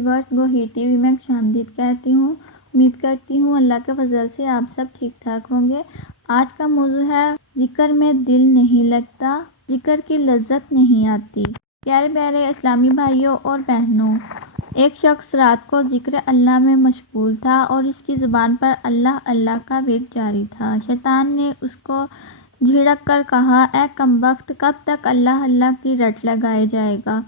Viewers گوہی T V میں خوشامدید کہتی ہوں۔ امید کرتی ہوں اللہ کے فضل سے آپ سب ٹھیک ٹھاک ہوں گے۔ آج کا موضوع ہے ذکر میں دل نہیں لگتا، ذکر کی لذت نہیں آتی۔ پیارے پیارے اسلامی بھائیوں اور بہنوں، ایک شخص رات کو ذکر اللہ میں مشغول تھا اور اس کی زبان پر اللہ اللہ کا ورد جاری تھا۔ شیطان نے اس کو جھڑک کر کہا، اے کمبخت، کب تک اللہ اللہ کی رٹ لگائے جائے گا؟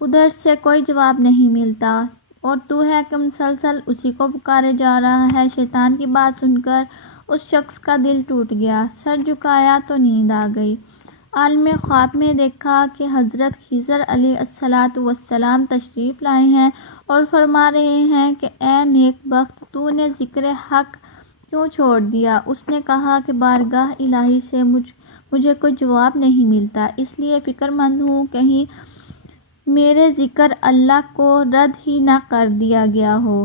ادھر سے کوئی جواب نہیں ملتا اور تو ہے کہ مسلسل اسی کو پکارے جا رہا ہے۔ شیطان کی بات سن کر اس شخص کا دل ٹوٹ گیا، سر جھکایا تو نیند آ گئی۔ عالم خواب میں دیکھا کہ حضرت خضر علیہ السلام تشریف لائے ہیں اور فرما رہے ہیں کہ اے نیک بخت، تو نے ذکر حق کیوں چھوڑ دیا؟ اس نے کہا کہ بارگاہ الہی سے مجھے کوئی جواب نہیں ملتا، اس لیے فکر مند ہوں کہیں میرے ذکر اللہ کو رد ہی نہ کر دیا گیا ہو۔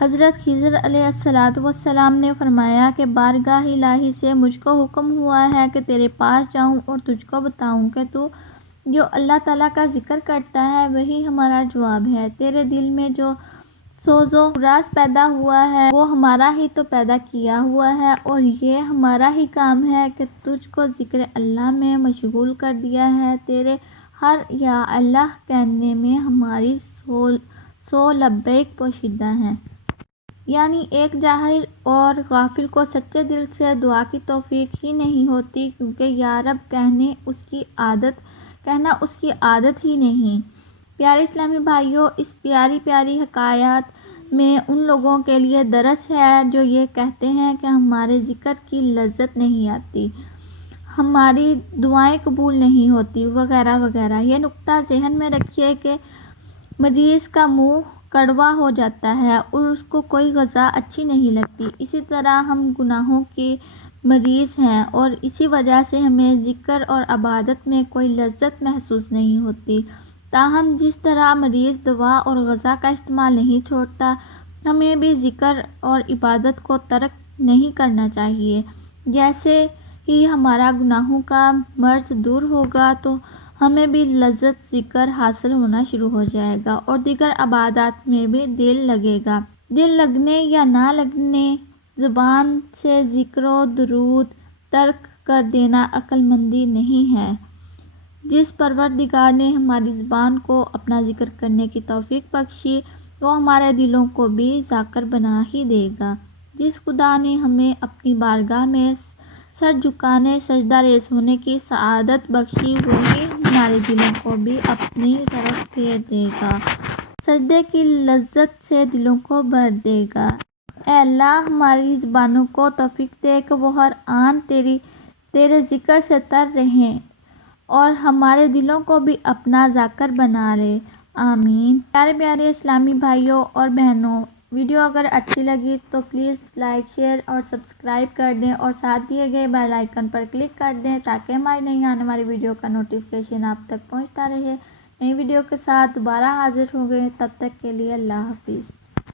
حضرت خضر علیہ السلام نے فرمایا کہ بارگاہ الہی سے مجھ کو حکم ہوا ہے کہ تیرے پاس جاؤں اور تجھ کو بتاؤں کہ تو جو اللہ تعالیٰ کا ذکر کرتا ہے وہی ہمارا جواب ہے۔ تیرے دل میں جو سوز و راز پیدا ہوا ہے وہ ہمارا ہی تو پیدا کیا ہوا ہے اور یہ ہمارا ہی کام ہے کہ تجھ کو ذکر اللہ میں مشغول کر دیا ہے۔ تیرے ہر یا اللہ کہنے میں ہماری سو لبیک پوشیدہ ہیں۔ یعنی ایک جاہل اور غافل کو سچے دل سے دعا کی توفیق ہی نہیں ہوتی، کیونکہ یا رب کہنا اس کی عادت ہی نہیں۔ پیارے اسلامی بھائیوں، اس پیاری پیاری حکایات میں ان لوگوں کے لیے درس ہے جو یہ کہتے ہیں کہ ہمارے ذکر کی لذت نہیں آتی، ہماری دعائیں قبول نہیں ہوتی، وغیرہ وغیرہ۔ یہ نکتہ ذہن میں رکھیے کہ مریض کا منہ کڑوا ہو جاتا ہے اور اس کو کوئی غذا اچھی نہیں لگتی، اسی طرح ہم گناہوں کے مریض ہیں اور اسی وجہ سے ہمیں ذکر اور عبادت میں کوئی لذت محسوس نہیں ہوتی۔ تاہم جس طرح مریض دوا اور غذا کا استعمال نہیں چھوڑتا، ہمیں بھی ذکر اور عبادت کو ترک نہیں کرنا چاہیے۔ جیسے ہی ہمارا گناہوں کا مرض دور ہوگا تو ہمیں بھی لذت ذکر حاصل ہونا شروع ہو جائے گا اور دیگر عبادات میں بھی دل لگے گا۔ دل لگنے یا نہ لگنے، زبان سے ذکر و درود ترک کر دینا عقل مندی نہیں ہے۔ جس پروردگار نے ہماری زبان کو اپنا ذکر کرنے کی توفیق بخشی، وہ ہمارے دلوں کو بھی ذاکر بنا ہی دے گا۔ جس خدا نے ہمیں اپنی بارگاہ میں سر جھکانے، سجدہ ریز ہونے کی سعادت بخشی، وہی ہمارے دلوں کو بھی اپنی طرف پھیر دے گا، سجدے کی لذت سے دلوں کو بھر دے گا۔ اے اللہ، ہماری زبانوں کو توفیق دے کہ وہ ہر آن تیرے ذکر سے تر رہیں اور ہمارے دلوں کو بھی اپنا ذاکر بنا لے، آمین۔ پیارے پیارے اسلامی بھائیوں اور بہنوں، ویڈیو اگر اچھی لگی تو پلیز لائک، شیئر اور سبسکرائب کر دیں اور ساتھ دیے گئے بیل آئیکن پر کلک کر دیں تاکہ ہماری نئی آنے والی ویڈیو کا نوٹیفیکیشن آپ تک پہنچتا رہے۔ نئی ویڈیو کے ساتھ دوبارہ حاضر ہوں گے، تب تک کے لیے اللہ حافظ۔